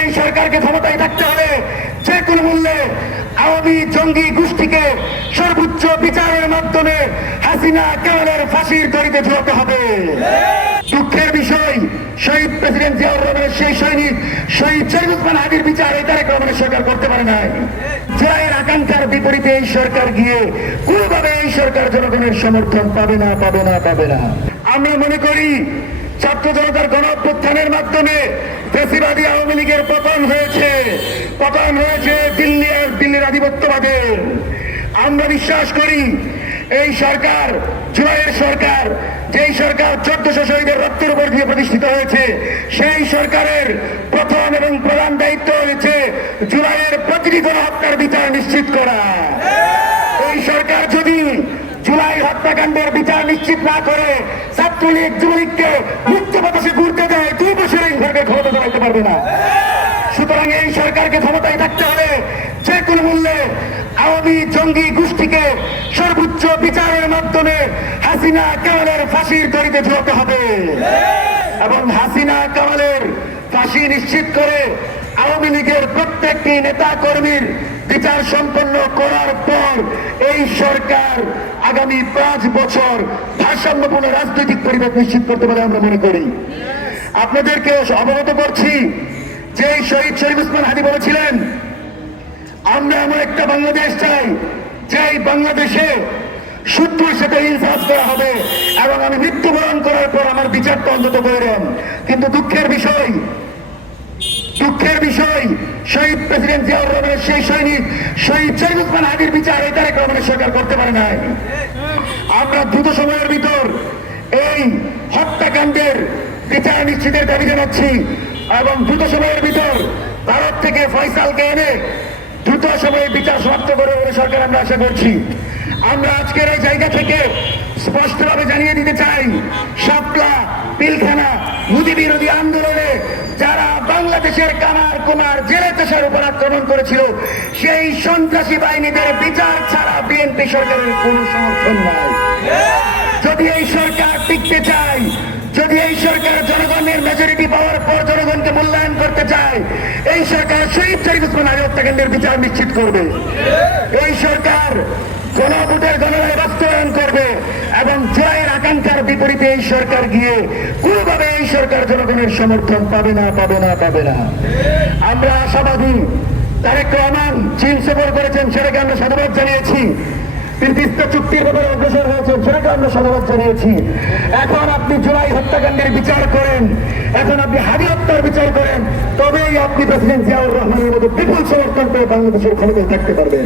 এই সরকারকে ক্ষমতায় থাকতে হবে যে কোনো মূল্যে আওয়ামী জঙ্গি গোষ্ঠীকে সর্বোচ্চ বিচারের মাধ্যমে হাসিনা কেমালের ফাঁসির দড়িতে ঝুলাতে হবে। দুঃখের বিষয়, শহীদ প্রেসিডেন্ট জিয়াউর রহমানের সেই সৈনিক শহীদ শরীফ ওসমান হাদির বিচার এই তারেক রহমানের সরকার করতে পারে নাই। জয়ের আকাঙ্ক্ষার বিপরীতে এই সরকার গিয়ে কোনোভাবে এই সরকার জনগণের সমর্থন পাবে না। আমরা মনে করি ছাত্র জনতার গণ অভ্যুত্থানের মাধ্যমে ফ্যাসিবাদী আওয়ামী লীগের পতন হয়েছে দিল্লির আধিপত্যবাদের। আমরা বিশ্বাস করি এই সরকার, জুলাইয়ের সরকার, যেই সরকার 1400 শহীদের রক্তের উপর দিয়ে প্রতিষ্ঠিত হয়েছে, সেই সরকারের প্রথম এবং প্রধান দায়িত্ব হয়েছে জুলাইয়ের প্রতিটি গণহত্যার বিচার নিশ্চিত করা। এই সরকার যদি জুলাই হত্যাকাণ্ডের বিচার নিশ্চিত না করে ছাত্রলীগ যুবলীগকে মুক্ত বাতাসে ঘুরতে দেয়, 2 বছর এই সরকার ক্ষমতা চালাতে পারবে না। সুতরাং এই সরকারকে ক্ষমতায় থাকতে হবে যে কোনো মূল্যে আওয়ামী জঙ্গি গোষ্ঠীকে সর্বোচ্চ বিচারের মাধ্যমে হাসিনা কেমালের ফাঁসির দড়িতে ঝুলাতে হবে এবং হাসিনা কেমালের ফাঁসি নিশ্চিত করে আওয়ামী লীগের প্রত্যেকটি নেতা কর্মীর বিচার সম্পন্ন করার পর এই সরকার আগামী 5 বছর ভারসাম্যপূর্ণ রাজনৈতিক পরিবেশ নিশ্চিত করতে পারে আমরা মনে করি। আপনাদেরকে অবগত করছি যে শহীদ শরীফ ওসমান হাদি বলেছিলেন, আমরা এমন একটা বাংলাদেশ চাই যেই বাংলাদেশে শত্রুর সাথে ইনসাফ করা হবে এবং আমি মৃত্যুবরণ করার পর আমার বিচারটা অন্তত করে দেন। কিন্তু দুঃখের বিষয়, শহীদ প্রেসিডেন্ট জিয়াউর রহমানের সেই সৈনিক শহীদ শরীফ ওসমান হাদির বিচার এই তারেক রহমানের সরকার করতে পারে নাই। আমরা দ্রুত সময়ের ভিতর এই হত্যাকাণ্ডের বিচার নিশ্চিতের দাবি জানাচ্ছি এবং দ্রুত সময়ের ভিতর ভারত থেকে ফয়সালকে এনে দ্রুত সময়ে বিচার সমাপ্ত করে বলে সরকার আমরা আশা করছি। আমরা আজকের এই জায়গা থেকে স্পষ্টভাবে জানিয়ে দিতে চাই, শাপলা, পিলখানা, মোদি বিরোধী আন্দোলনে যারা বাংলাদেশের কামার কুমার জেলে পেশার উপর আক্রমণ করেছিল, সেই সন্ত্রাসী বাহিনীদের বিচার ছাড়া বিএনপি সরকারের কোন সমর্থন নাই। যদি এই সরকার টিকতে চায়, যদি এই সরকার জনগণের মেজরিটি পাওয়ার পর জনগণকে মূল্যায়ন করতে চায়, এই সরকার শহীদ শরীফ ওসমান হাদি হত্যাকাণ্ডের বিচার নিশ্চিত করবে। এই সরকার গণভোটের গণরায় বাস্তবায়ন করবে এবং জয়ের আকাঙ্ক্ষার বিপরীতে এই সরকার গিয়ে কোনোভাবে এই সরকার জনগণের সমর্থন পাবে না। আমরা আশাবাদী, তারেক রহমান চীন সফর করেছেন, সেটাকে আমরা সাধুবাদ জানিয়েছি। তিস্তা চুক্তির ব্যাপারে অগ্রসর হয়েছেন, সেটাকে আমরা সাধুবাদ জানিয়েছি। এখন আপনি জুলাই হত্যাকাণ্ডের বিচার করেন, এখন আপনি হাদি হত্যার বিচার করেন, তবেই আপনি প্রেসিডেন্ট জিয়াউর রহমানের মতো বিপুল সমর্থন পেয়ে বাংলাদেশের ক্ষমতায় থাকতে পারবেন।